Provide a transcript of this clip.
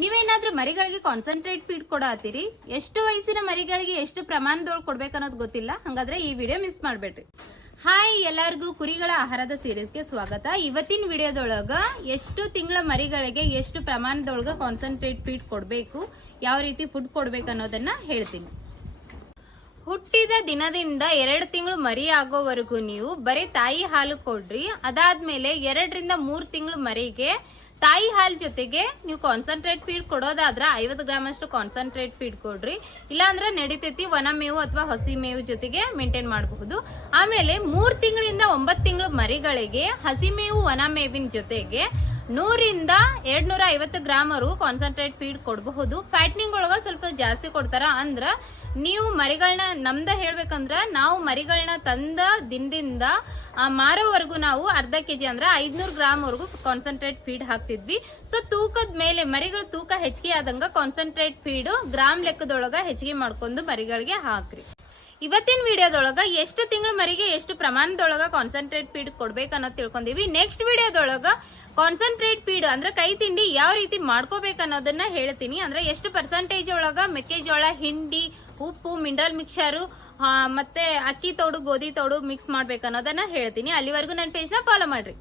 ನೀವೇನಾದ್ರೂ ಮರಿಗಳಿಗೆ concentrate feed ಕೊಡತ್ತೀರಿ, ಎಷ್ಟು ವಯಸ್ಸಿನ ಮರಿಗಳಿಗೆ ಎಷ್ಟು ಪ್ರಮಾಣದೊಳಗೆ ಕೊಡ್ಬೇಕನ್ನೋದು ಗೊತ್ತಿಲ್ಲ, ಹಂಗಾದ್ರೆ ಈ ವಿಡಿಯೋ ಮಿಸ್ ಮಾಡ್ಬೇಡ್ರಿ. ಹಾಯ್, ಎಲ್ಲರಿಗೂ ಕುರಿಗಳ ಆಹಾರದ ಸೀರೀಸ್ಗೆ ಸ್ವಾಗತ. ಇವತ್ತಿನ ವಿಡಿಯೋದೊಳಗ ಎಷ್ಟು ತಿಂಗಳ ಮರಿಗಳಿಗೆ ಎಷ್ಟು ಪ್ರಮಾಣದೊಳಗ ಕಾನ್ಸಂಟ್ರೇಟ್ ಫೀಡ್ ಕೊಡಬೇಕು, ಯಾವ ರೀತಿ ಫುಡ್ ಕೊಡ್ಬೇಕು ಅನ್ನೋದನ್ನ ಹೇಳ್ತೀನಿ. ಹುಟ್ಟಿದ ದಿನದಿಂದ 2 ತಿಂಗಳು ಮರಿ ಆಗೋವರೆಗೂ ನೀವು ಬರೀ ತಾಯಿ ಹಾಲು ಕೊಡ್ರಿ. ಅದಾದ್ಮೇಲೆ 2 ರಿಂದ 3 ತಿಂಗಳು ಮರಿಗೆ ತಾಯಿ ಹಾಲು ಜೊತೆಗೆ ನೀವು ಕಾನ್ಸಂಟ್ರೇಟ್ ಫೀಡ್ ಕೊಡೋದಾದ್ರ 50 ಗ್ರಾಮ್ ಅಷ್ಟು ಕಾನ್ಸಂಟ್ರೇಟ್ ಫೀಡ್ ಕೊಡ್ರಿ. ಇಲ್ಲಾಂದ್ರೆ ನಡಿತೈತಿ ಒಣ ಮೇವು ಅಥವಾ ಹಸಿ ಮೇವು ಜೊತೆಗೆ ಮೇಂಟೈನ್ ಮಾಡಬಹುದು. ಆಮೇಲೆ 3 ತಿಂಗಳಿಂದ 9 ತಿಂಗಳು ಮರಿಗಳಿಗೆ ಹಸಿ ಮೇವು ಒಣ ಮೇವಿನ ಜೊತೆಗೆ 100 ರಿಂದ 250 ಗ್ರಾಮ್ ವರೆಗೂ ಕಾನ್ಸಂಟ್ರೇಟ್ ಫೀಡ್ ಕೊಡಬಹುದು. ಫ್ಯಾಟ್ನಿಂಗ್ ಒಳಗ ಸ್ವಲ್ಪ ಜಾಸ್ತಿ ಕೊಡ್ತಾರ. ಅಂದ್ರ ನೀವು ಮರಿಗಳನ್ನ ನಮ್ದ ಹೇಳ್ಬೇಕಂದ್ರ ನಾವು ಮರಿಗಳನ್ನ ತಂದ ದಿನದಿಂದ ಮಾರೋವರೆಗೂ ನಾವು ಅರ್ಧ ಕೆಜಿ ಅಂದ್ರೆ 500 ಗ್ರಾಮ್ ವರೆಗೂ ಕಾನ್ಸಂಟ್ರೇಟ್ ಫೀಡ್ ಹಾಕ್ತಿದ್ವಿ. ಸೊ ತೂಕದ ಮೇಲೆ ಮರಿಗಳ ತೂಕ ಹೆಚ್ಚಿಗೆ ಆದಂಗ ಕಾನ್ಸಂಟ್ರೇಟ್ ಫೀಡ್ ಗ್ರಾಮ್ ಲೆಕ್ಕದೊಳಗ ಹೆಚ್ಚಿಗೆ ಮಾಡ್ಕೊಂಡು ಮರಿಗಳಿಗೆ ಹಾಕ್ರಿ. ಇವತ್ತಿನ ವಿಡಿಯೋದೊಳಗ ಎಷ್ಟು ತಿಂಗಳ ಮರಿಗೆ ಎಷ್ಟು ಪ್ರಮಾಣದೊಳಗ ಕಾನ್ಸಂಟ್ರೇಟ್ ಫೀಡ್ ಕೊಡ್ಬೇಕು ಅನ್ನೋದು ತಿಳ್ಕೊಂಡಿವಿ. ನೆಕ್ಸ್ಟ್ ವಿಡಿಯೋದೊಳಗ ಕಾನ್ಸಂಟ್ರೇಟ್ ಫೀಡ್ ಅಂದ್ರೆ ಕೈ ತಿಂಡಿ ಯಾವ ರೀತಿ ಮಾಡ್ಕೋಬೇಕು ಅನ್ನೋದನ್ನ ಹೇಳ್ತೀನಿ. ಅಂದ್ರೆ ಎಷ್ಟು ಪರ್ಸೆಂಟೇಜ್ ಒಳಗ ಮೆಕ್ಕೆಜೋಳ, ಹಿಂಡಿ, ಉಪ್ಪು, ಮಿನರಲ್ ಮಿಕ್ಸರು ಮತ್ತೆ ಅಕ್ಕಿ ತೌಡು, ಗೋಧಿ ತೌಡು ಮಿಕ್ಸ್ ಮಾಡ್ಬೇಕು ಅನ್ನೋದನ್ನ ಹೇಳ್ತೀನಿ. ಅಲ್ಲಿವರೆಗೂ ನನ್ನ ಪೇಜ್ನ ಫಾಲೋ ಮಾಡ್ರಿ.